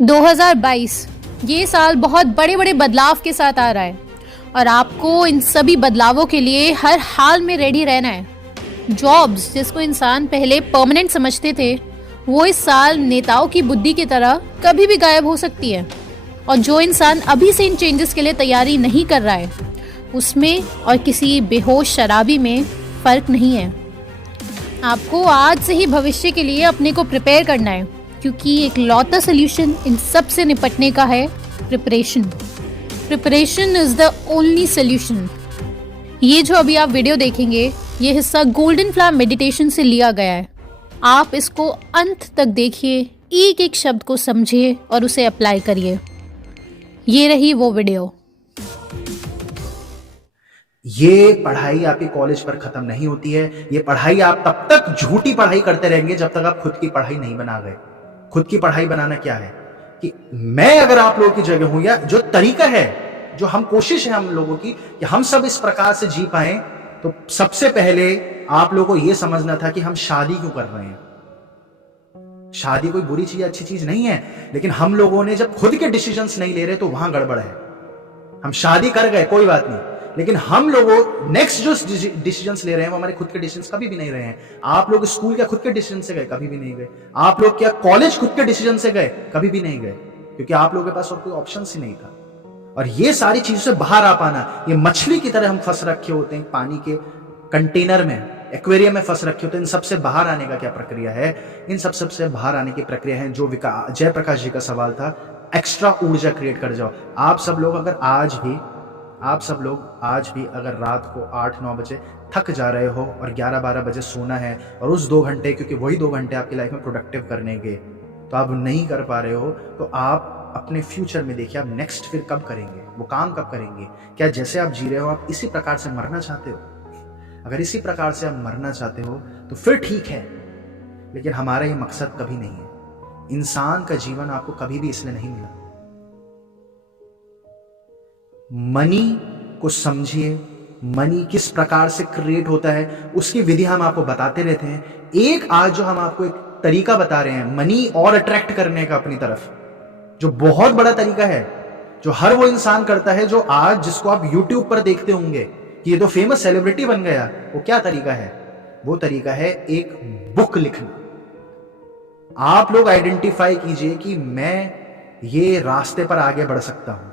2022 ये साल बहुत बड़े बड़े बदलाव के साथ आ रहा है और आपको इन सभी बदलावों के लिए हर हाल में रेडी रहना है। जॉब्स जिसको इंसान पहले परमानेंट समझते थे, वो इस साल नेताओं की बुद्धि की तरह कभी भी गायब हो सकती है। और जो इंसान अभी से इन चेंजेस के लिए तैयारी नहीं कर रहा है, उसमें और किसी बेहोश शराबी में फ़र्क नहीं है। आपको आज से ही भविष्य के लिए अपने को प्रिपेयर करना है, क्योंकि एक लौता सोल्यूशन इन सब से निपटने का है preparation. Preparation is the only solution. ये जो अभी आप वीडियो देखेंगे, ये हिस्सा गोल्डन फ्लावर मेडिटेशन से लिया गया है। आप इसको अंत तक देखिए, एक एक शब्द को समझिए और उसे अप्लाई करिए। ये रही वो वीडियो। ये पढ़ाई आपकी कॉलेज पर खत्म नहीं होती है। ये पढ़ाई आप तब तक झूठी पढ़ाई करते रहेंगे जब तक आप खुद की पढ़ाई नहीं बना गए। खुद की पढ़ाई बनाना क्या है कि मैं अगर आप लोगों की जगह हूं, या जो तरीका है, जो हम कोशिश है हम लोगों की कि हम सब इस प्रकार से जी पाए, तो सबसे पहले आप लोगों को यह समझना था कि हम शादी क्यों कर रहे हैं। शादी कोई बुरी चीज, अच्छी चीज नहीं है, लेकिन हम लोगों ने जब खुद के डिसीजंस नहीं ले रहे तो वहां गड़बड़ है। हम शादी कर गए, कोई बात नहीं, लेकिन हम लोगों नेक्स्ट जो डिसीजंस ले रहे हैं वो हमारे खुद के डिसीजंस कभी भी नहीं रहे हैं। आप लोग स्कूल क्या खुद के डिसीजन से गए? कभी भी नहीं गए। आप लोग क्या कॉलेज खुद के डिसीजन से गए? कभी भी नहीं गए, क्योंकि आप लोगों के पास और कोई ऑप्शन ही नहीं था। और ये सारी चीजों से बाहर आ पाना, ये मछली की तरह हम फंस रखे होते हैं पानी के कंटेनर में, एक्वेरियम में फंस रखे होते हैं। इन सबसे बाहर आने का क्या प्रक्रिया है? इन सबसे बाहर आने की प्रक्रिया है जो जयप्रकाश जी का सवाल था, एक्स्ट्रा ऊर्जा क्रिएट कर जाओ। आप सब लोग आज भी अगर रात को 8-9 बजे थक जा रहे हो और 11-12 बजे सोना है, और उस 2 घंटे, क्योंकि वही 2 घंटे आपकी लाइफ में प्रोडक्टिव करने के, तो आप नहीं कर पा रहे हो, तो आप अपने फ्यूचर में देखिए, आप नेक्स्ट फिर कब करेंगे, वो काम कब करेंगे? क्या जैसे आप जी रहे हो आप इसी प्रकार से मरना चाहते हो? अगर इसी प्रकार से आप मरना चाहते हो तो फिर ठीक है, लेकिन हमारा ये मकसद कभी नहीं है। इंसान का जीवन आपको कभी भी इसलिए नहीं मिला। मनी को समझिए, मनी किस प्रकार से क्रिएट होता है उसकी विधि हम आपको बताते रहते हैं। एक आज जो हम आपको एक तरीका बता रहे हैं मनी और अट्रैक्ट करने का अपनी तरफ, जो बहुत बड़ा तरीका है, जो हर वो इंसान करता है जो आज, जिसको आप YouTube पर देखते होंगे कि ये तो फेमस सेलिब्रिटी बन गया, वो क्या तरीका है? वो तरीका है एक बुक लिखना। आप लोग आइडेंटिफाई कीजिए कि मैं ये रास्ते पर आगे बढ़ सकता हूं।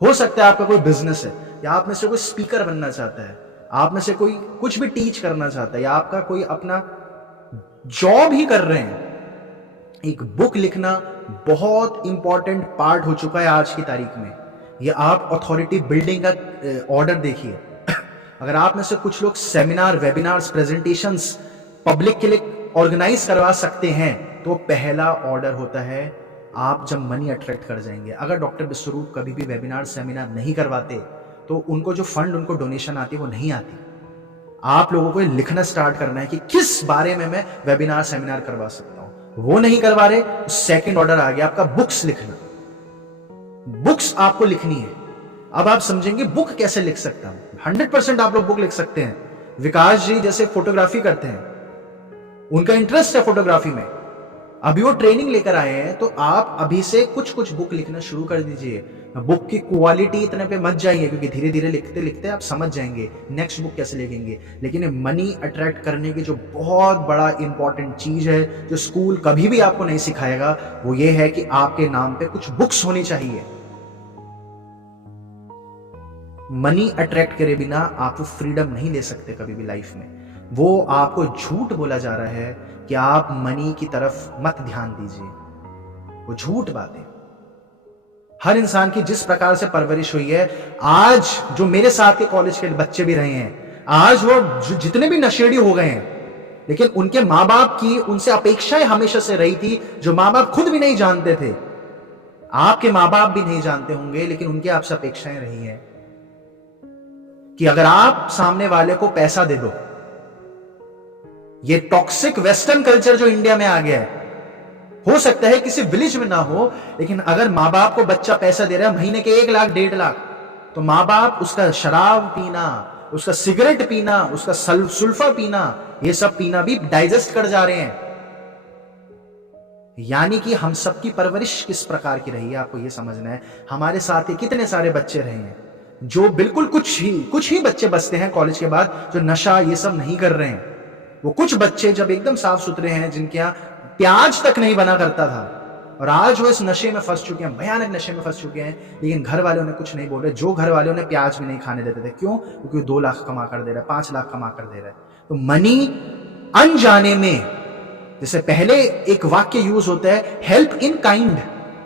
हो सकता है आपका कोई बिजनेस है, या आप में से कोई स्पीकर बनना चाहता है, आप में से कोई कुछ भी टीच करना चाहता है, या आपका कोई अपना जॉब ही कर रहे हैं। एक बुक लिखना बहुत इंपॉर्टेंट पार्ट हो चुका है आज की तारीख में। ये आप अथॉरिटी बिल्डिंग का ऑर्डर देखिए। अगर आप में से कुछ लोग सेमिनार, वेबिनार्स, प्रेजेंटेशंस पब्लिक के लिए ऑर्गेनाइज करवा सकते हैं, तो पहला ऑर्डर होता है आप जब मनी अट्रैक्ट कर जाएंगे। अगर डॉक्टर विश्वरूप कभी भी वेबिनार, सेमिनार नहीं करवाते तो उनको जो फंड, उनको डोनेशन आती है वो नहीं आती। आप लोगों को लिखना स्टार्ट करना है कि किस बारे में मैं वेबिनार, सेमिनार करवा सकता हूं। वो नहीं करवा रहे, सेकंड ऑर्डर आ गया आपका बुक्स लिखना। बुक्स आपको लिखनी है। अब आप समझेंगे बुक कैसे लिख सकता हूं। 100% आप लोग बुक लिख सकते हैं। विकास जी जैसे फोटोग्राफी करते हैं, उनका इंटरेस्ट है फोटोग्राफी में, अभी वो ट्रेनिंग लेकर आए हैं, तो आप अभी से कुछ कुछ बुक लिखना शुरू कर दीजिए। बुक की क्वालिटी इतने पे मत जाइए, क्योंकि धीरे धीरे लिखते लिखते आप समझ जाएंगे नेक्स्ट बुक कैसे लिखेंगे। लेकिन मनी अट्रैक्ट करने की जो बहुत बड़ा इंपॉर्टेंट चीज है, जो स्कूल कभी भी आपको नहीं सिखाएगा, वो ये है कि आपके नाम पे कुछ बुक्स होनी चाहिए। मनी अट्रैक्ट करे बिना आप वो फ्रीडम नहीं ले सकते कभी भी लाइफ में। वो आपको झूठ बोला जा रहा है कि आप मनी की तरफ मत ध्यान दीजिए, वो झूठ बात है। हर इंसान की जिस प्रकार से परवरिश हुई है, आज जो मेरे साथ के कॉलेज के बच्चे भी रहे हैं, आज वो जितने भी नशेड़ी हो गए हैं, लेकिन उनके माँ बाप की उनसे अपेक्षाएं हमेशा से रही थी, जो माँ बाप खुद भी नहीं जानते थे। आपके माँ बाप भी नहीं जानते होंगे, लेकिन उनकी आपसे अपेक्षाएं रही हैं कि अगर आप सामने वाले को पैसा दे दो। ये टॉक्सिक वेस्टर्न कल्चर जो इंडिया में आ गया है, हो सकता है किसी विलेज में ना हो, लेकिन अगर माँ बाप को बच्चा पैसा दे रहा है महीने के 1 लाख 1.5 लाख, तो माँ बाप उसका शराब पीना, उसका सिगरेट पीना, उसका सुल्फा पीना, ये सब पीना भी डाइजेस्ट कर जा रहे हैं। यानी कि हम सबकी परवरिश किस प्रकार की रही है, आपको यह समझना है। हमारे साथ ही कितने सारे बच्चे रहे हैं जो बिल्कुल कुछ ही बच्चे बचते हैं कॉलेज के बाद जो नशा ये सब नहीं कर रहे हैं। वो कुछ बच्चे जब एकदम साफ सुथरे हैं, जिनके यहाँ प्याज तक नहीं बना करता था, और आज वो इस नशे में फंस चुके हैं, भयानक नशे में फंस चुके हैं, लेकिन घर वाले उन्हें कुछ नहीं बोल रहे। जो घर वाले उन्हें प्याज भी नहीं खाने देते थे, क्यों? क्योंकि वो 2 लाख कमा कर दे रहा है, 5 लाख कमा कर दे रहा है। तो मनी अनजाने में, जैसे पहले एक वाक्य यूज होता है हेल्प इन काइंड,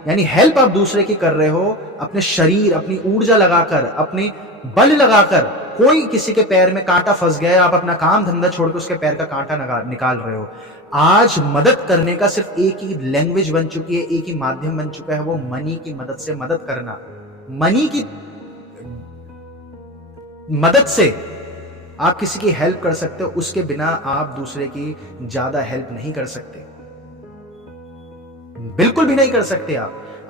यानी हेल्प आप दूसरे की कर रहे हो अपने शरीर, अपनी ऊर्जा लगाकर, अपने बल लगाकर। कोई किसी के पैर में कांटा फंस गया, आप अपना काम धंधा छोड़ के उसके पैर का कांटा निकाल रहे हो। आज मदद करने का सिर्फ एक ही लैंग्वेज बन चुकी है, एक ही माध्यम बन चुका है, वो मनी की मदद से मदद करना। मनी की मदद से आप किसी की हेल्प कर सकते हो, उसके बिना आप दूसरे की ज्यादा हेल्प नहीं कर सकते, बिल्कुल भी नहीं कर सकते।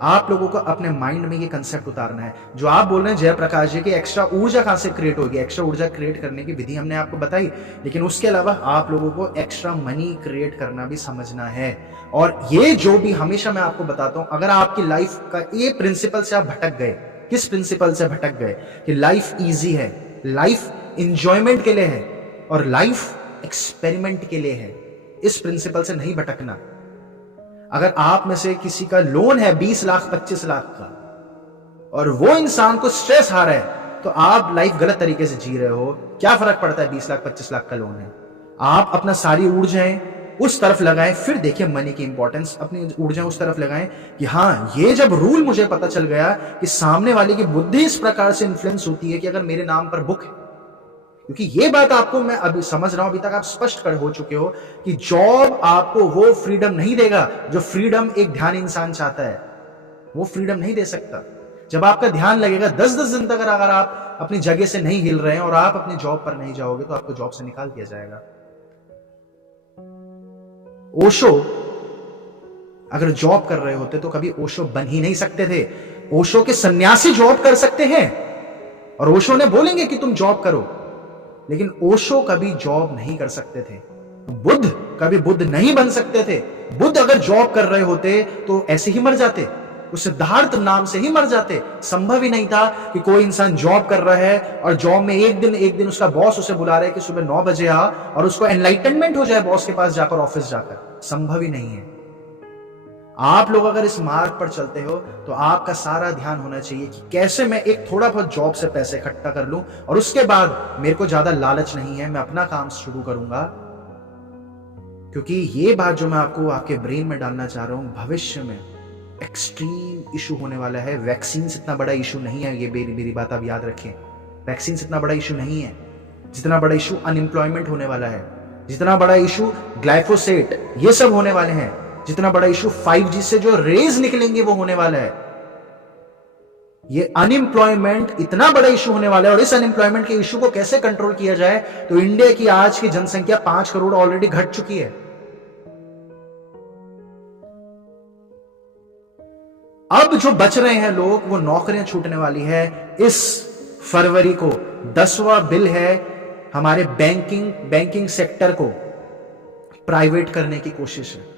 आप लोगों को अपने माइंड में ये कंसेप्ट उतारना है। जो आप बोल रहे हैं जयप्रकाश जी की एक्स्ट्रा ऊर्जा कहां से क्रिएट होगी, एक्स्ट्रा ऊर्जा क्रिएट करने की विधि हमने आपको बताई, लेकिन उसके अलावा आप लोगों को एक्स्ट्रा मनी क्रिएट करना भी समझना है। और ये जो भी हमेशा मैं आपको बताता हूं, अगर आपकी लाइफ का ये प्रिंसिपल से आप भटक गए, किस प्रिंसिपल से भटक गए कि लाइफ ईजी है, लाइफ इंजॉयमेंट के लिए है और लाइफ एक्सपेरिमेंट के लिए है, इस प्रिंसिपल से नहीं भटकना। अगर आप में से किसी का लोन है 20 लाख 25 लाख का और वो इंसान को स्ट्रेस आ रहा है, तो आप लाइफ गलत तरीके से जी रहे हो। क्या फर्क पड़ता है 20 लाख 25 लाख का लोन है? आप अपना सारी ऊर्जाएं उस तरफ लगाएं, फिर देखिए मनी की इंपॉर्टेंस, अपनी ऊर्जाएं उस तरफ लगाएं कि हाँ, ये जब रूल मुझे पता चल गया कि सामने वाले की बुद्धि इस प्रकार से इन्फ्लुएंस होती है कि अगर मेरे नाम पर बुक है, क्योंकि ये बात आपको मैं अभी समझ रहा हूं, अभी तक आप स्पष्ट कर हो चुके हो कि जॉब आपको वो फ्रीडम नहीं देगा जो फ्रीडम एक ध्यान इंसान चाहता है, वो फ्रीडम नहीं दे सकता। जब आपका ध्यान लगेगा 10-10 दिन तक अगर आप अपनी जगह से नहीं हिल रहे हैं और आप अपनी जॉब पर नहीं जाओगे, तो आपको जॉब से निकाल दिया जाएगा। ओशो अगर जॉब कर रहे होते तो कभी ओशो बन ही नहीं सकते थे। ओशो के सन्यासी जॉब कर सकते हैं और ओशो ने बोलेंगे कि तुम जॉब करो, लेकिन ओशो कभी जॉब नहीं कर सकते थे। बुद्ध कभी बुद्ध नहीं बन सकते थे। बुद्ध अगर जॉब कर रहे होते तो ऐसे ही मर जाते, उस सिद्धार्थ नाम से ही मर जाते। संभव ही नहीं था कि कोई इंसान जॉब कर रहा है और जॉब में एक दिन उसका बॉस उसे बुला रहा है कि सुबह 9 बजे आ, और उसको एनलाइटनमेंट हो जाए बॉस के पास जाकर, ऑफिस जाकर। संभव ही नहीं है। आप लोग अगर इस मार्ग पर चलते हो तो आपका सारा ध्यान होना चाहिए कि कैसे मैं एक थोड़ा बहुत जॉब से पैसे इकट्ठा कर लूं और उसके बाद मेरे को ज्यादा लालच नहीं है, मैं अपना काम शुरू करूंगा। क्योंकि ये बात जो मैं आपको आपके ब्रेन में डालना चाह रहा हूं, भविष्य में एक्सट्रीम इशू होने वाला है। वैक्सीन इतना बड़ा इशू नहीं है, ये मेरी बात आप याद रखें। वैक्सीन इतना बड़ा इशू नहीं है जितना बड़ा इशू अनएम्प्लॉयमेंट होने वाला है, जितना बड़ा इशू ग्लाइफोसेट ये सब होने वाले हैं, जितना बड़ा इशू 5G से जो रेज निकलेंगे वो होने वाला है। ये अनएम्प्लॉयमेंट इतना बड़ा इशू होने वाला है। और इस अनएम्प्लॉयमेंट के इशू को कैसे कंट्रोल किया जाए, तो इंडिया की आज की जनसंख्या 5 करोड़ ऑलरेडी घट चुकी है। अब जो बच रहे हैं लोग, वो नौकरियां छूटने वाली है। इस फरवरी को 10वां बिल है हमारे बैंकिंग सेक्टर को प्राइवेट करने की कोशिश है।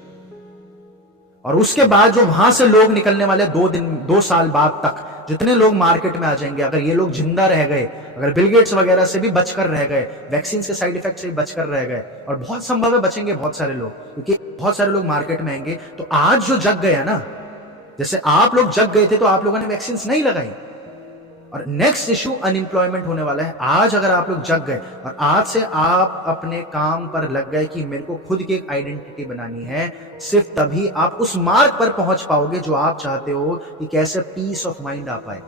और उसके बाद जो वहां से लोग निकलने वाले 2 साल बाद तक जितने लोग मार्केट में आ जाएंगे, अगर ये लोग जिंदा रह गए, अगर बिल गेट्स वगैरह से भी बचकर रह गए, वैक्सीन के साइड इफेक्ट से भी बचकर रह गए, और बहुत संभव है बचेंगे बहुत सारे लोग, क्योंकि बहुत सारे लोग मार्केट में आएंगे। तो आज जो जग गया ना, जैसे आप लोग जग गए थे तो आप लोगों ने वैक्सीन नहीं लगाई, और नेक्स्ट इशू अनएम्प्लॉयमेंट होने वाला है। आज अगर आप लोग जग गए और आज से आप अपने काम पर लग गए कि मेरे को खुद की एक आइडेंटिटी बनानी है, सिर्फ तभी आप उस मार्ग पर पहुंच पाओगे जो आप चाहते हो कि कैसे पीस ऑफ माइंड आ पाए।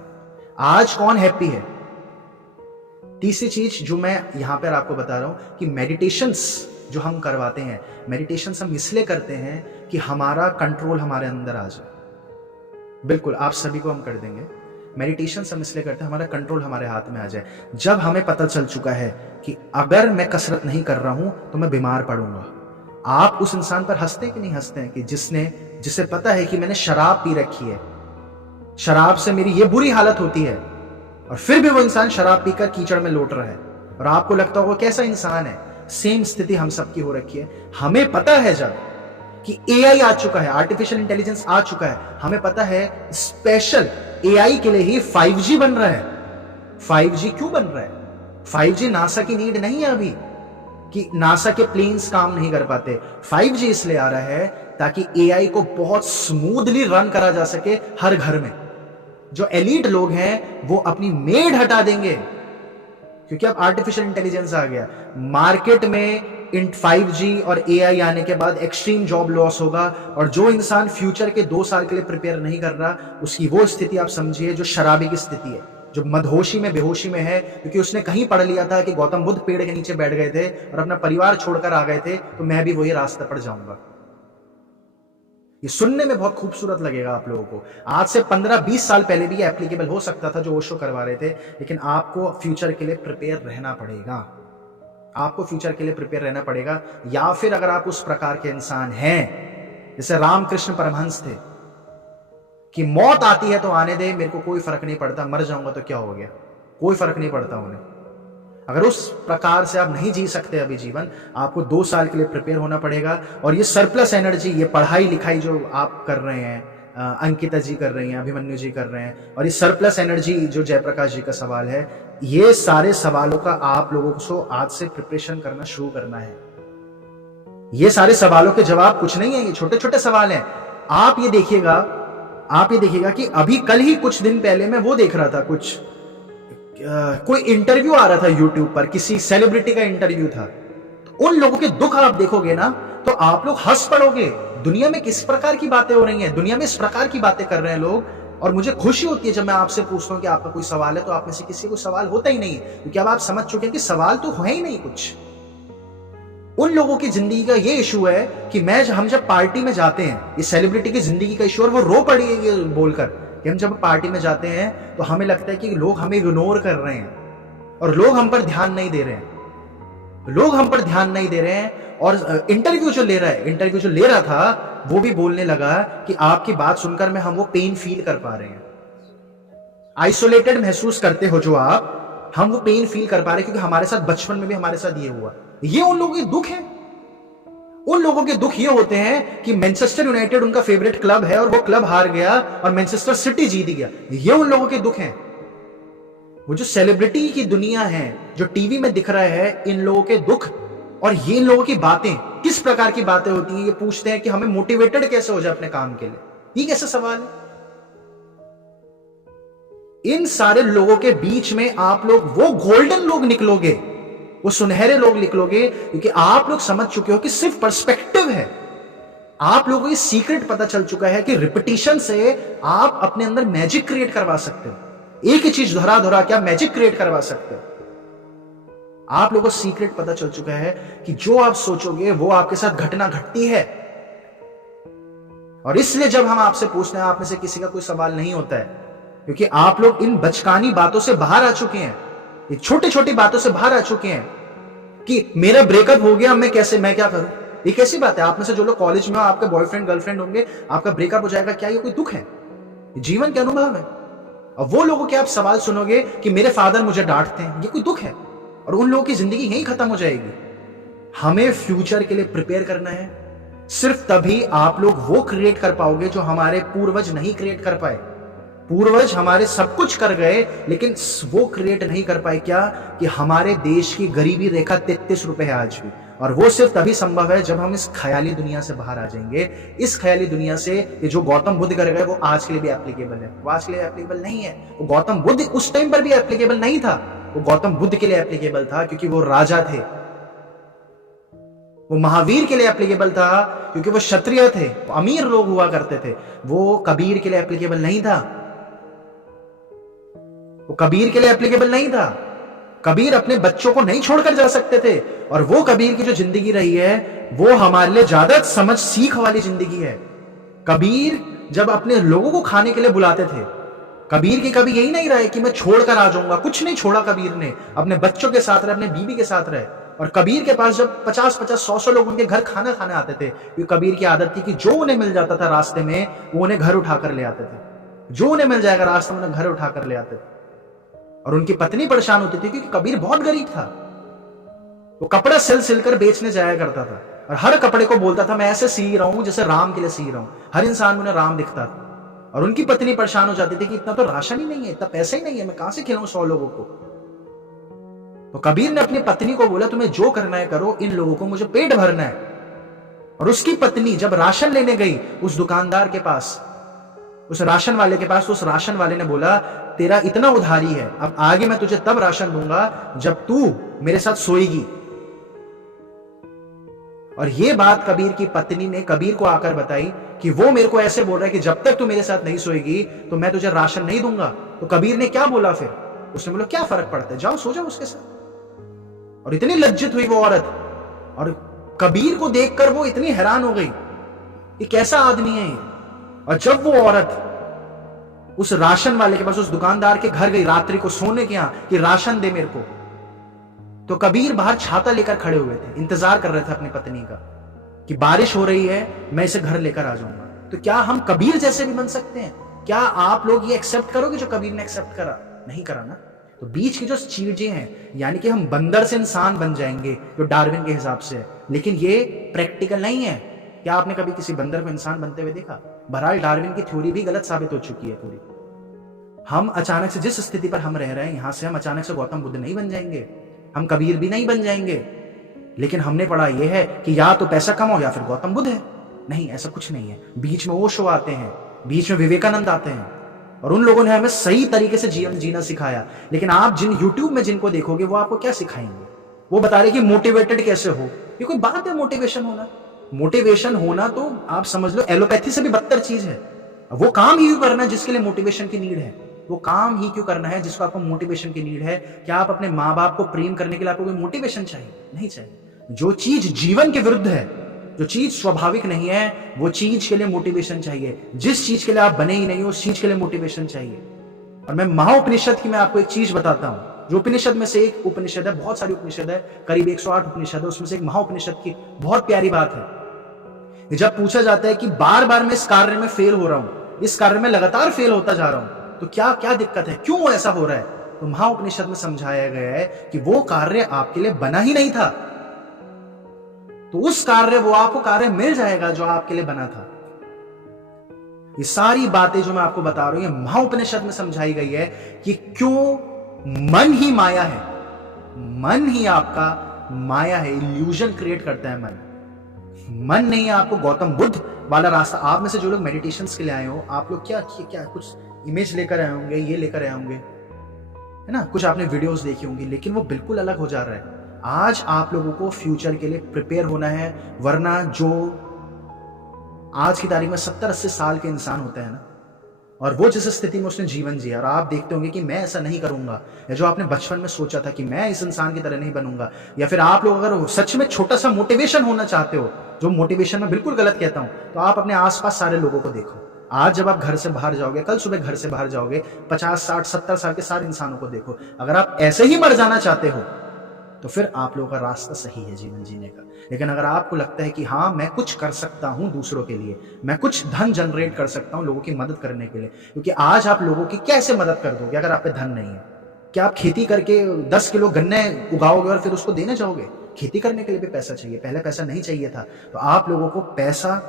आज कौन हैप्पी है? तीसरी चीज जो मैं यहां पर आपको बता रहा हूं कि मेडिटेशंस जो हम करवाते हैं, मेडिटेशंस हम इसलिए करते हैं कि हमारा कंट्रोल हमारे अंदर आ जाए। बिल्कुल, आप सभी को हम कर देंगे। मेडिटेशन हम इसलिए करते हैं हमारा कंट्रोल हमारे हाथ में आ जाए। जब हमें पता चल चुका है कि अगर मैं कसरत नहीं कर रहा हूं तो मैं बीमार पड़ूंगा, आप उस इंसान पर हंसते कि नहीं हंसते हैं कि जिसे पता है कि मैंने शराब पी रखी है, शराब से मेरी ये बुरी हालत होती है, और फिर भी वो इंसान शराब पीकर कीचड़ में लौट रहा है, और आपको लगता होगा कैसा इंसान है। सेम स्थिति हम सबकी हो रखी है। हमें पता है जब कि एआई आ चुका है, आर्टिफिशियल इंटेलिजेंस आ चुका है, हमें पता है स्पेशल एआई के लिए ही 5G बन रहा है। 5G क्यों बन रहा है? 5G नासा की नीड नहीं है अभी कि नासा के प्लेन्स काम नहीं कर पाते। 5G इसलिए आ रहा है ताकि एआई को बहुत स्मूथली रन करा जा सके हर घर में। जो एलीट लोग हैं वो अपनी मेड हटा देंगे क्योंकि अब आर्टिफिशियल इंटेलिजेंस आ गया। मार्केट में इन 5G और एआई आने के बाद एक्सट्रीम जॉब लॉस होगा, और जो इंसान फ्यूचर के 2 साल के लिए प्रिपेयर नहीं कर रहा, उसकी वो स्थिति आप समझिए जो शराबी की स्थिति है, जो मदहोशी में बेहोशी में है, क्योंकि उसने कहीं पढ़ लिया था कि गौतम बुद्ध पेड़ के नीचे बैठ गए थे और अपना परिवार छोड़कर आ गए थे, तो मैं भी वही रास्ते पर जाऊंगा। ये सुनने में बहुत खूबसूरत लगेगा आप लोगों को। आज से 15-20 साल पहले भी ये एप्लीकेबल हो सकता था जो ओशो करवा रहे थे, लेकिन आपको फ्यूचर के लिए प्रिपेयर रहना पड़ेगा। आपको फ्यूचर के लिए प्रिपेयर रहना पड़ेगा। या फिर अगर आप उस प्रकार के इंसान हैं जैसे रामकृष्ण परमहंस थे कि मौत आती है तो आने दे, मेरे को कोई फर्क नहीं पड़ता, मर जाऊंगा तो क्या हो गया, कोई फर्क नहीं पड़ता उन्हें। अगर उस प्रकार से आप नहीं जी सकते अभी जीवन, आपको 2 साल के लिए प्रिपेयर होना पड़ेगा। और ये सरप्लस एनर्जी, ये पढ़ाई लिखाई जो आप कर रहे हैं, अंकिता जी कर रही हैं, अभिमन्यु जी कर रहे हैं, और ये सरप्लस एनर्जी जो जयप्रकाश जी का सवाल है, ये सारे सवालों का आप लोगों को आज से प्रिपरेशन करना शुरू करना है। ये सारे सवालों के जवाब कुछ नहीं है, ये छोटे छोटे सवाल हैं। आप ये देखिएगा कि अभी कल ही कुछ दिन पहले मैं वो देख रहा था, कोई इंटरव्यू आ रहा था यूट्यूब पर, किसी सेलिब्रिटी का इंटरव्यू था। तो उन लोगों के दुख आप देखोगे ना तो आप लोग हंस पड़ोगे। दुनिया में किस प्रकार की बातें हो रही हैं, दुनिया में इस प्रकार की बातें कर रहे हैं लोग। और मुझे खुशी होती है जब मैं आपसे पूछता हूं कि आपका कोई सवाल है, तो आप में से किसी को सवाल होता ही नहीं है, क्योंकि अब आप समझ चुके हैं कि सवाल तो है ही नहीं कुछ। उन लोगों की जिंदगी का ये इशू है कि हम जब पार्टी में जाते हैं, ये सेलिब्रिटी की जिंदगी का इशू, और वो रो पड़ी है ये बोलकर कि हम जब पार्टी में जाते हैं तो हमें लगता है कि लोग हमें इग्नोर कर रहे हैं और लोग हम पर ध्यान नहीं दे रहे हैं। और इंटरव्यू जो ले रहा था वो भी बोलने लगा कि आपकी बात सुनकर हम वो पेन फील कर पा रहे हैं, आइसोलेटेड महसूस करते हो जो आप, हम वो पेन फील कर पा रहे हैं क्योंकि हमारे साथ बचपन में भी हमारे साथ ये हुआ। ये उन लोगों के दुख है। उन लोगों के दुख ये होते हैं कि मैनचेस्टर यूनाइटेड उनका फेवरेट क्लब है और वो क्लब हार गया और मैनचेस्टर सिटी जीत गया। ये उन लोगों के दुख हैं। वो जो सेलिब्रिटी की दुनिया है, जो टीवी में दिख रहा है, इन लोगों के दुख और ये इन लोगों की बातें, किस प्रकार की बातें होती हैं, ये पूछते हैं कि हमें मोटिवेटेड कैसे हो जाए अपने काम के लिए। ये कैसे सवाल है? इन सारे लोगों के बीच में आप लोग वो गोल्डन लोग निकलोगे, वो सुनहरे लोग निकलोगे, क्योंकि आप लोग समझ चुके हो कि सिर्फ पर्सपेक्टिव है। आप लोगों को ये सीक्रेट पता चल चुका है कि रिपीटिशन से आप अपने अंदर मैजिक क्रिएट करवा सकते हो। एक ही चीज दोहरा क्या मैजिक क्रिएट करवा सकते हो। आप लोगों को सीक्रेट पता चल चुका है कि जो आप सोचोगे वो आपके साथ घटना घटती है। और इसलिए जब हम आपसे पूछते हैं, आप में से किसी का कोई सवाल नहीं होता है, क्योंकि आप लोग इन बचकानी बातों से बाहर आ चुके हैं, ये छोटी छोटी बातों से बाहर आ चुके हैं कि मेरा ब्रेकअप हो गया, मैं क्या करूं। ये कैसी बात है? आप में से जो लोग कॉलेज में हो, आपके बॉयफ्रेंड गर्लफ्रेंड होंगे, आपका ब्रेकअप हो जाएगा, क्या ये कोई दुख है? ये जीवन के अनुभव है। और वो लोगों के आप सवाल सुनोगे कि मेरे फादर मुझे डांटते हैं, ये कोई दुख है? और उन लोगों की जिंदगी यहीं खत्म हो जाएगी। हमें फ्यूचर के लिए प्रिपेयर करना है। सिर्फ तभी आप लोग वो क्रिएट कर पाओगे जो हमारे पूर्वज नहीं क्रिएट कर पाए। पूर्वज हमारे सब कुछ कर गए, लेकिन वो क्रिएट नहीं कर पाए क्या? कि हमारे देश की गरीबी रेखा 33 रुपए है आज भी। और वो सिर्फ तभी संभव है जब हम इस ख्याली दुनिया से बाहर आ जाएंगे। इस ख्याली दुनिया से ये जो गौतम बुद्ध कर गए वो आज के लिए भी एप्लीकेबल है, वो आज के लिए एप्लीकेबल नहीं है। वो गौतम बुद्ध उस टाइम पर भी एप्लीकेबल नहीं था। वो गौतम बुद्ध के लिए एप्लीकेबल था क्योंकि वो राजा थे। वो महावीर के लिए एप्लीकेबल था क्योंकि वो क्षत्रिय थे, वो अमीर लोग हुआ करते थे। वो कबीर के लिए एप्लीकेबल नहीं था। वो कबीर के लिए एप्लीकेबल नहीं था। कबीर अपने बच्चों को नहीं छोड़कर जा सकते थे। और वो कबीर की जो जिंदगी रही है वो हमारे लिए ज्यादा समझ सीख वाली जिंदगी है। कबीर जब अपने लोगों को खाने के लिए बुलाते थे, कबीर की कभी यही नहीं रहे कि मैं छोड़कर आ जाऊंगा। कुछ नहीं छोड़ा कबीर ने, अपने बच्चों के साथ रहे, अपने बीवी के साथ रहे। और कबीर के पास जब 50-50, 100-100 लोग उनके घर खाना खाने आते थे, क्योंकि कबीर की आदत थी कि जो उन्हें मिल जाता था रास्ते में वो उन्हें घर उठाकर ले आते थे। जो उन्हें मिल जाएगा रास्ते में उन्हें घर उठाकर ले आते थे। और उनकी पत्नी परेशान होती थी क्योंकि कबीर बहुत गरीब था। वो कपड़ा सिलकर बेचने जाया करता था। और हर कपड़े को बोलता था मैं ऐसे सी रहा हूं जैसे राम के लिए सी रहा हूं। हर इंसान में उन्हें राम दिखता था। और उनकी पत्नी परेशान हो जाती थी कि इतना तो राशन ही नहीं है, इतना पैसा ही नहीं है, मैं कहां से खिलाऊं 100 लोगों को। तो कबीर ने अपनी पत्नी को बोला तुम्हें जो करना है करो, इन लोगों को मुझे पेट भरना है। और उसकी पत्नी जब राशन लेने गई उस दुकानदार के पास, उस राशन वाले के पास, उस राशन वाले ने बोला तेरा इतना उधारी है, अब आगे मैं तुझे तब राशन दूंगा जब तू मेरे साथ सोएगी। और ये बात कबीर की पत्नी ने कबीर को आकर बताई कि वो मेरे को ऐसे बोल रहा है कि जब तक तू मेरे साथ नहीं सोएगी तो मैं तुझे राशन नहीं दूंगा। तो कबीर ने क्या बोला फिर? उसने बोला क्या फर्क पड़ता है, जाओ सो जाओ उसके साथ। और इतनी लज्जित हुई वो औरत, और कबीर को देखकर वो इतनी हैरान हो गई ये कैसा आदमी है ये। और जब वो औरत उस राशन वाले के पास, उस दुकानदार के घर गई रात्रि को सोने के यहां कि राशन दे मेरे को, तो कबीर बाहर छाता लेकर खड़े हुए थे, इंतजार कर रहे थे अपनी पत्नी का कि बारिश हो रही है, मैं इसे घर लेकर आ जाऊंगा। तो क्या हम कबीर जैसे भी बन सकते हैं? क्या आप लोग ये एक्सेप्ट करोगे जो कबीर ने एक्सेप्ट करा? नहीं करा ना। तो बीच की जो चीजें हैं, यानी कि हम बंदर से इंसान बन जाएंगे जो डार्विन के हिसाब से है, लेकिन ये प्रैक्टिकल नहीं है। क्या आपने कभी किसी बंदर को इंसान बनते हुए देखा? बहरहाल डार्विन की थ्योरी भी गलत साबित हो चुकी है पूरी। हम अचानक से जिस स्थिति पर हम रह रहे हैं, यहां से हम अचानक से गौतम बुद्ध नहीं बन जाएंगे, हम कबीर भी नहीं बन जाएंगे। लेकिन हमने पढ़ा यह है कि या तो पैसा कमाओ या फिर गौतम बुद्ध है। नहीं, ऐसा कुछ नहीं है। बीच में ओशो आते हैं, बीच में विवेकानंद आते हैं, और उन लोगों ने हमें सही तरीके से जीवन जीना सिखाया। लेकिन आप जिन यूट्यूब में जिनको देखोगे वो आपको क्या सिखाएंगे? वो बता रहे कि मोटिवेटेड कैसे हो। ये कोई बात है मोटिवेशन होना? मोटिवेशन होना तो आप समझ लो एलोपैथी से भी बदतर चीज है। वो काम ही क्यों करना है जिसके लिए मोटिवेशन की नीड है? वो काम ही क्यों करना है जिसको आपको मोटिवेशन की नीड है? क्या आप अपने माँ बाप को प्रेम करने के लिए आपको कोई मोटिवेशन चाहिए? नहीं चाहिए। जो चीज जीवन के विरुद्ध है, जो चीज स्वाभाविक नहीं है, वो चीज के लिए मोटिवेशन चाहिए। जिस चीज के लिए आप बने ही नहीं हो उस चीज के लिए मोटिवेशन चाहिए। और मैं महाउपनिषद की मैं आपको एक चीज बताता हूं, जो उपनिषद में से एक उपनिषद है, बहुत सारी उपनिषद है, करीब 108 उपनिषद है, उसमें से एक महाउपनिषद की बहुत प्यारी बात है। जब पूछा जाता है कि बार बार मैं इस कार्य में फेल हो रहा हूं, इस कार्य में लगातार फेल होता जा रहा हूं, तो क्या क्या दिक्कत है, क्यों ऐसा हो रहा है? तो महाउपनिषद में समझाया गया है कि वो कार्य आपके लिए बना ही नहीं था, तो उस कार्य, वो आपको कार्य मिल जाएगा जो आपके लिए बना था। ये सारी बातें जो मैं आपको बता रहा हूं, ये महाउपनिषद में समझाई गई है कि क्यों मन ही माया है। मन ही आपका माया है, इल्यूजन क्रिएट करता है मन। मन नहीं है आपको गौतम बुद्ध वाला रास्ता। आप में से जो लोग मेडिटेशंस के लिए आए हो, आप लोग क्या कुछ इमेज लेकर आए होंगे, ये लेकर आए होंगे, है ना, कुछ आपने वीडियोस देखी होंगी, लेकिन वो बिल्कुल अलग हो जा रहा है। आज आप लोगों को फ्यूचर के लिए प्रिपेयर होना है, वरना जो आज की तारीख में 70-80 साल के इंसान होते हैं ना, और वो जिस स्थिति में उसने जीवन जिया, और आप देखते होंगे कि मैं ऐसा नहीं करूंगा, या जो आपने बचपन में सोचा था कि मैं इस इंसान की तरह नहीं बनूंगा, या फिर आप लोग अगर सच में छोटा सा मोटिवेशन होना चाहते हो, जो मोटिवेशन मैं बिल्कुल गलत कहता हूं, तो आप अपने आसपास सारे लोगों को देखो। आज जब आप घर से बाहर जाओगे, कल सुबह घर से बाहर जाओगे, 50, 60, 70 साल के सारे इंसानों को देखो। अगर आप ऐसे ही मर जाना चाहते हो तो फिर आप लोगों का रास्ता सही है जीवन जीने का। लेकिन अगर आपको लगता है कि हाँ मैं कुछ कर सकता हूं दूसरों के लिए, मैं कुछ धन जनरेट कर सकता हूं लोगों की मदद करने के लिए, क्योंकि आज आप लोगों की कैसे मदद कर दोगे अगर आप पे धन नहीं है? क्या आप खेती करके 10 किलो गन्ने उगाओगे और फिर उसको देने जाओगे? खेती करने के लिए भी पैसा चाहिए, पहले पैसा नहीं चाहिए था। तो आप लोगों को पैसा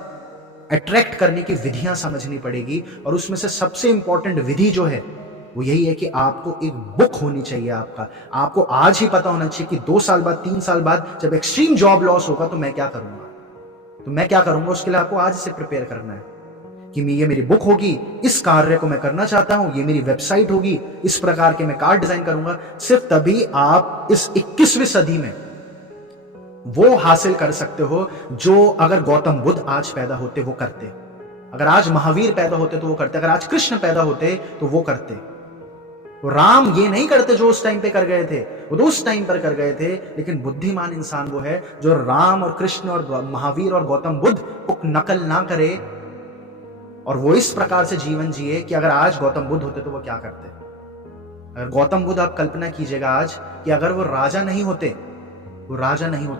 अट्रैक्ट करने की विधियां समझनी पड़ेगी, और उसमें से सबसे इंपॉर्टेंट विधि जो है वो यही है कि आपको एक बुक होनी चाहिए। आपको आज ही पता होना चाहिए कि 2 साल बाद, 3 साल बाद जब एक्सट्रीम जॉब लॉस होगा तो मैं क्या करूंगा, उसके लिए आपको आज से प्रिपेयर करना है कि ये मेरी बुक होगी, इस कार्य को मैं करना चाहता हूं, ये मेरी वेबसाइट होगी, इस प्रकार के मैं कार्ड डिजाइन करूंगा। सिर्फ तभी आप इस 21वीं सदी में वो हासिल कर सकते हो जो अगर गौतम बुद्ध आज पैदा होते वो करते, अगर आज महावीर पैदा होते तो वो करते, अगर आज कृष्ण पैदा होते तो वो करते। तो राम ये नहीं करते जो उस टाइम पे कर गए थे, वो तो उस टाइम पर कर गए थे। लेकिन बुद्धिमान इंसान वो है जो राम और कृष्ण और महावीर और गौतम बुद्ध को नकल ना करे, और वो इस प्रकार से जीवन जिए कि अगर आज गौतम बुद्ध होते तो वो क्या करते। अगर गौतम बुद्ध, आप कल्पना कीजिएगा आज कि अगर वो राजा नहीं होते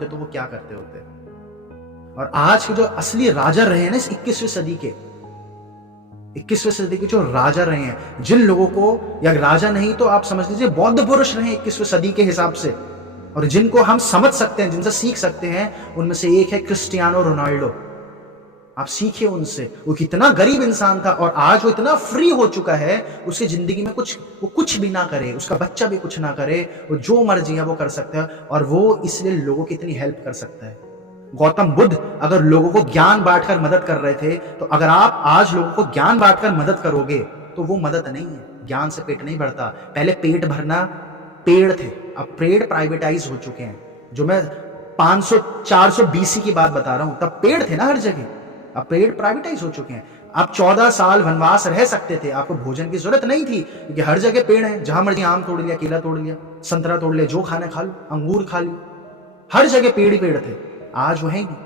तो वो क्या करते होते। और आज के जो असली राजा रहे हैं ना इस 21वीं सदी के जो राजा रहे हैं, जिन लोगों को, या राजा नहीं तो आप समझ लीजिए बौद्ध पुरुष रहे 21वीं सदी के हिसाब से, और जिनको हम समझ सकते हैं, जिनसे सीख सकते हैं, उनमें से एक है क्रिस्टियानो रोनाल्डो। आप सीखिए उनसे। वो कितना गरीब इंसान था और आज वो इतना फ्री हो चुका है, उसकी जिंदगी में वो कुछ भी ना करे, उसका बच्चा भी कुछ ना करे, वो जो मर्जी है वो कर सकता है और वो इसलिए लोगों की इतनी हेल्प कर सकता है। गौतम बुद्ध अगर लोगों को ज्ञान बांटकर मदद कर रहे थे, तो अगर आप आज लोगों को ज्ञान बांटकर मदद करोगे तो वो मदद नहीं है। ज्ञान से पेट नहीं भरता। पहले पेट भरना पेड़ थे, अब पेड़ प्राइवेटाइज हो चुके हैं। जो मैं 500-400 BC की बात बता रहा हूं, तब पेड़ थे ना हर जगह, अब पेड़ प्राइवेटाइज हो चुके हैं। आप 14 साल वनवास रह सकते थे, आपको भोजन की जरूरत नहीं थी, क्योंकि हर जगह पेड़ है। जहां मर्जी आम तोड़ लिया, केला तोड़ लिया, संतरा तोड़ लिया, जो खाना खा लो, अंगूर खा लो, हर जगह पेड़ ही पेड़ थे। आज वो है नहीं।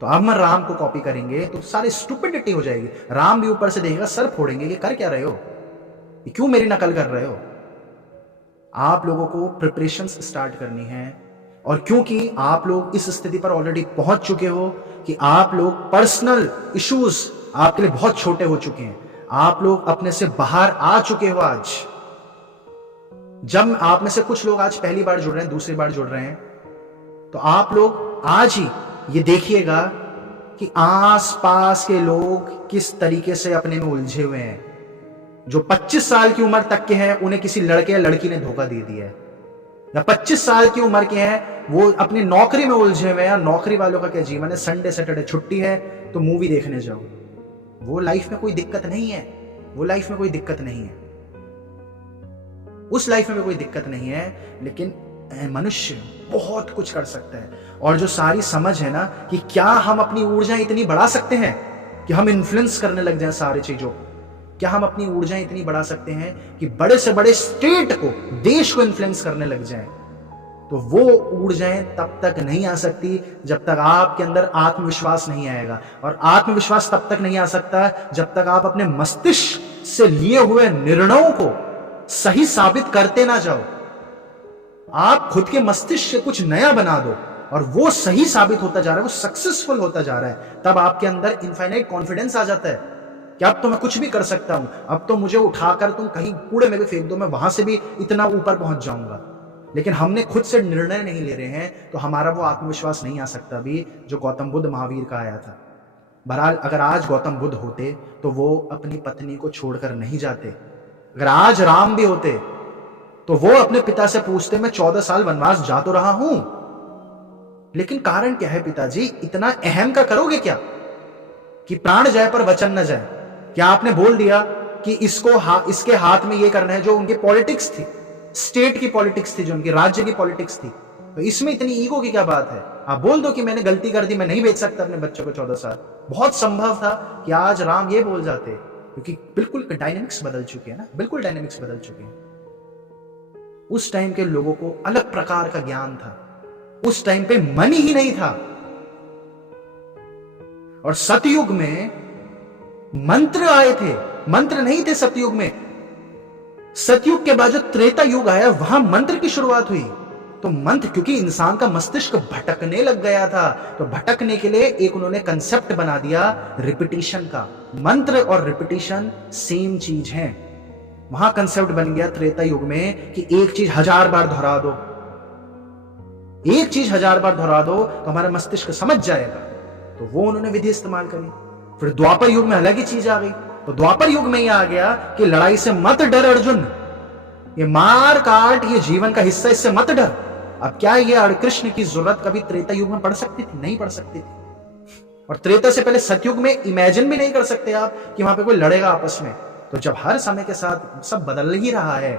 तो अब हम राम को कॉपी करेंगे तो सारी स्टुपिडिटी हो जाएगी। राम भी ऊपर से देखेगा, सर फोड़ेंगे, ये कर क्या रहे हो, ये क्यों मेरी नकल कर रहे हो। आप लोगों को प्रिपरेशंस स्टार्ट करनी है, और क्योंकि आप लोग इस स्थिति पर ऑलरेडी पहुंच चुके हो कि आप लोग पर्सनल इश्यूज आपके लिए बहुत छोटे हो चुके हैं, आप लोग अपने से बाहर आ चुके हो। आज जब आप में से कुछ लोग आज पहली बार जुड़ रहे हैं, दूसरी बार जुड़ रहे हैं, तो आप लोग आज ही ये देखिएगा कि आसपास के लोग किस तरीके से अपने में उलझे हुए हैं। जो 25 साल की उम्र तक के हैं, उन्हें किसी लड़के या लड़की ने धोखा दे दिया है, या 25 साल की उम्र के हैं, वो अपनी नौकरी में उलझे हुए हैं। नौकरी वालों का क्या जीवन है, संडे सैटरडे छुट्टी है तो मूवी देखने जाओ। वो लाइफ में कोई दिक्कत नहीं है, वो लाइफ में कोई दिक्कत नहीं है, उस लाइफ में कोई दिक्कत नहीं है। लेकिन मनुष्य बहुत कुछ कर सकता है। और जो सारी समझ है ना कि क्या हम अपनी ऊर्जा इतनी बढ़ा सकते हैं कि हम इन्फ्लुएंस करने लग जाएं सारी चीजों को। क्या हम अपनी ऊर्जा इतनी बढ़ा सकते हैं कि बड़े से बड़े स्टेट को, देश को इन्फ्लुएंस करने लग जाएं। तो वो ऊर्जाएं तब तक नहीं आ सकती जब तक आपके अंदर आत्मविश्वास नहीं आएगा। और आत्मविश्वास तब तक नहीं आ सकता जब तक आप अपने मस्तिष्क से लिए हुए निर्णयों को सही साबित करते ना जाओ। आप खुद के मस्तिष्क से कुछ नया बना दो और वो सही साबित होता जा रहा है, वो सक्सेसफुल होता जा रहा है, तब आपके अंदर इनफाइनाइट कॉन्फिडेंस आ जाता है कि अब तो मैं कुछ भी कर सकता हूं, अब तो मुझे उठाकर तुम कहीं कूड़े में भी फेंक दो, मैं वहां से भी इतना ऊपर पहुंच जाऊंगा। लेकिन हमने खुद से निर्णय नहीं ले रहे हैं, तो हमारा वो आत्मविश्वास नहीं आ सकता भी जो गौतम बुद्ध महावीर का आया था। बहरहाल अगर आज गौतम बुद्ध होते तो वो अपनी पत्नी को छोड़कर नहीं जाते। अगर आज राम भी होते तो वो अपने पिता से पूछते, मैं 14 साल वनवास जा तो रहा हूं, लेकिन कारण क्या है पिताजी, इतना अहम का करोगे क्या कि प्राण जाए पर वचन न जाए। क्या आपने बोल दिया कि इसके हाथ में ये करना है, जो उनकी पॉलिटिक्स थी, स्टेट की पॉलिटिक्स थी, जो उनकी राज्य की पॉलिटिक्स थी, तो इसमें इतनी ईगो की क्या बात है। आप बोल दो कि मैंने गलती कर दी, मैं नहीं भेज सकता अपने बच्चों को 14 साल। बहुत संभव था कि आज राम ये बोल जाते, क्योंकि बिल्कुल डायनेमिक्स बदल चुके हैं ना, बिल्कुल डायनेमिक्स बदल चुके हैं। उस टाइम के लोगों को अलग प्रकार का ज्ञान था, उस टाइम पे मनी ही नहीं था। और सतयुग में मंत्र आए थे, मंत्र नहीं थे सतयुग में। सतयुग के बाद जो त्रेता युग आया, वहां मंत्र की शुरुआत हुई। तो मंत्र, क्योंकि इंसान का मस्तिष्क भटकने लग गया था, तो भटकने के लिए एक उन्होंने कंसेप्ट बना दिया रिपीटिशन का। मंत्र और रिपीटिशन सेम चीज है। वहां कंसेप्ट बन गया त्रेता युग में कि एक चीज 1000 बार दोहरा दो, एक चीज 1000 बार दोहरा दो तो हमारा मस्तिष्क समझ जाएगा। तो वो उन्होंने विधि इस्तेमाल करी। फिर द्वापर युग में अलग ही चीज आ गई। तो द्वापर युग में ही आ गया कि लड़ाई से मत डर अर्जुन, ये मार काट ये जीवन का हिस्सा, इससे मत डर। अब क्या ये कृष्ण की जरूरत कभी त्रेता युग में पड़ सकती थी? नहीं पड़ सकती थी। और त्रेता से पहले सतयुग में इमेजिन भी नहीं कर सकते आप कि वहां पे कोई लड़ेगा आपस में। तो जब हर समय के साथ सब बदल ही रहा है,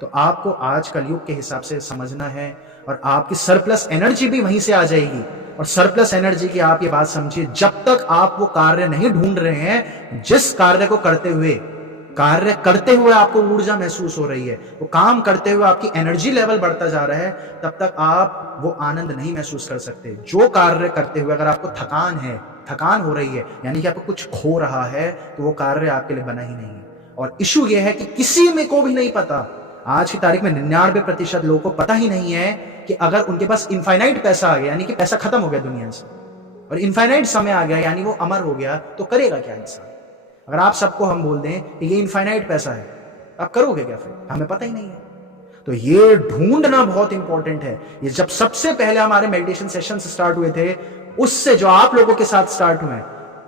तो आपको आज कलयुग के हिसाब से समझना है, और आपकी सरप्लस एनर्जी भी वहीं से आ जाएगी। और सरप्लस एनर्जी की आप ये बात समझिए, जब तक आप वो कार्य नहीं ढूंढ रहे हैं, जिस कार्य को करते हुए आपको ऊर्जा महसूस हो रही है, वो काम करते हुए आपकी एनर्जी लेवल बढ़ता जा रहा है, तब तक आप वो आनंद नहीं महसूस कर सकते। जो कार्य करते हुए अगर आपको थकान हो रही है, यानी कि आपको कुछ खो रहा है, तो वो कार्य आपके लिए बना ही नहीं है। और इशू ये है कि किसी में को भी नहीं पता, आज की तारीख में 99% लोगों को पता ही नहीं है कि अगर उनके पास इनफाइनाइट पैसा आ गया, यानी कि पैसा खत्म हो गया दुनिया से, और इनफाइनाइट समय आ गया, यानी वो अमर हो गया, तो करेगा क्या इंसान। अगर आप सबको हम बोल दें कि ये इनफाइनाइट पैसा है, आप करोगे क्या? फिर हमें पता ही नहीं है। तो ये ढूंढना बहुत इंपॉर्टेंट है। ये जब सबसे पहले हमारे मेडिटेशन सेशन स्टार्ट हुए थे, उससे जो आप लोगों के साथ स्टार्ट हुए,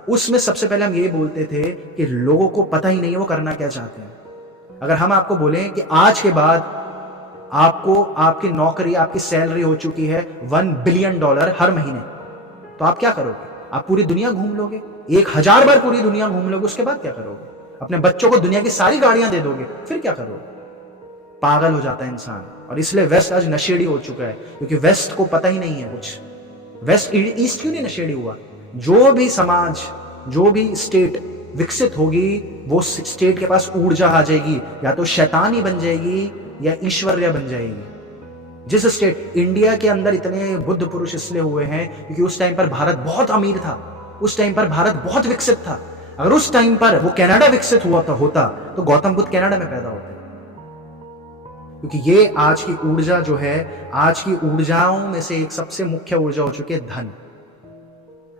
उसमें सबसे पहले हम ये बोलते थे कि लोगों को पता ही नहीं है वो करना क्या चाहते हैं। अगर हम आपको बोलें कि आज के बाद आपको आपकी नौकरी, आपकी सैलरी हो चुकी है $1 बिलियन हर महीने, तो आप क्या करोगे? आप पूरी दुनिया घूम लोगे, 1000 बार पूरी दुनिया घूम लोगे, उसके बाद क्या करोगे? अपने बच्चों को दुनिया की सारी गाड़ियां दे दोगे, फिर क्या करोगे? पागल हो जाता है इंसान। और इसलिए वेस्ट आज नशेड़ी हो चुका है, क्योंकि वेस्ट को पता ही नहीं है कुछ। वेस्ट ईस्ट क्यों नहीं नशेड़ी हुआ? जो भी समाज, जो भी स्टेट विकसित होगी, वो स्टेट के पास ऊर्जा आ जाएगी, या तो शैतानी बन जाएगी या ईश्वर्य बन जाएगी। जिस स्टेट, इंडिया के अंदर इतने बुद्ध पुरुष इसलिए हुए हैं क्योंकि उस टाइम पर भारत बहुत अमीर था, उस टाइम पर भारत बहुत विकसित था। अगर उस टाइम पर वो कनाडा विकसित हुआ होता तो गौतम बुद्ध कनाडा में पैदा होते। क्योंकि ये आज की ऊर्जा जो है, आज की ऊर्जाओं में से एक सबसे मुख्य ऊर्जा हो चुकी है धन।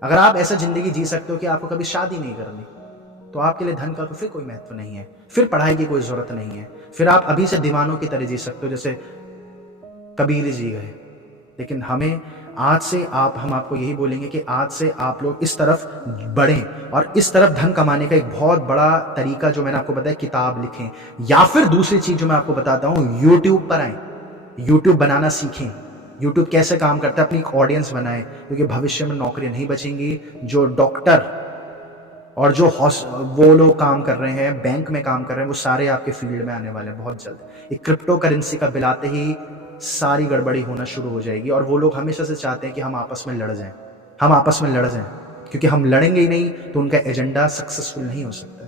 अगर आप ऐसा जिंदगी जी सकते हो कि आपको कभी शादी नहीं करनी, तो आपके लिए धन का तो फिर कोई महत्व नहीं है, फिर पढ़ाई की कोई जरूरत नहीं है, फिर आप अभी से दीवानों की तरह जी सकते हो जैसे कबीर जी गए। लेकिन हमें आज से हम आपको यही बोलेंगे कि आज से आप लोग इस तरफ बढ़ें, और इस तरफ धन कमाने का एक बहुत बड़ा तरीका जो मैंने आपको बताया, किताब लिखें, या फिर दूसरी चीज जो मैं आपको बताता हूं, यूट्यूब पर आए, यूट्यूब बनाना सीखें। यूट्यूब कैसे काम करता है, अपनी एक ऑडियंस बनाएं, क्योंकि भविष्य में नौकरियां नहीं बचेंगी। जो डॉक्टर और जो वो लोग काम कर रहे हैं, बैंक में काम कर रहे हैं, वो सारे आपके फील्ड में आने वाले हैं बहुत जल्द। एक क्रिप्टो करेंसी का बिल आते ही सारी गड़बड़ी होना शुरू हो जाएगी। और वो लोग हमेशा से चाहते हैं कि हम आपस में लड़ जाएं, क्योंकि हम लड़ेंगे ही नहीं तो उनका एजेंडा सक्सेसफुल नहीं हो सकता।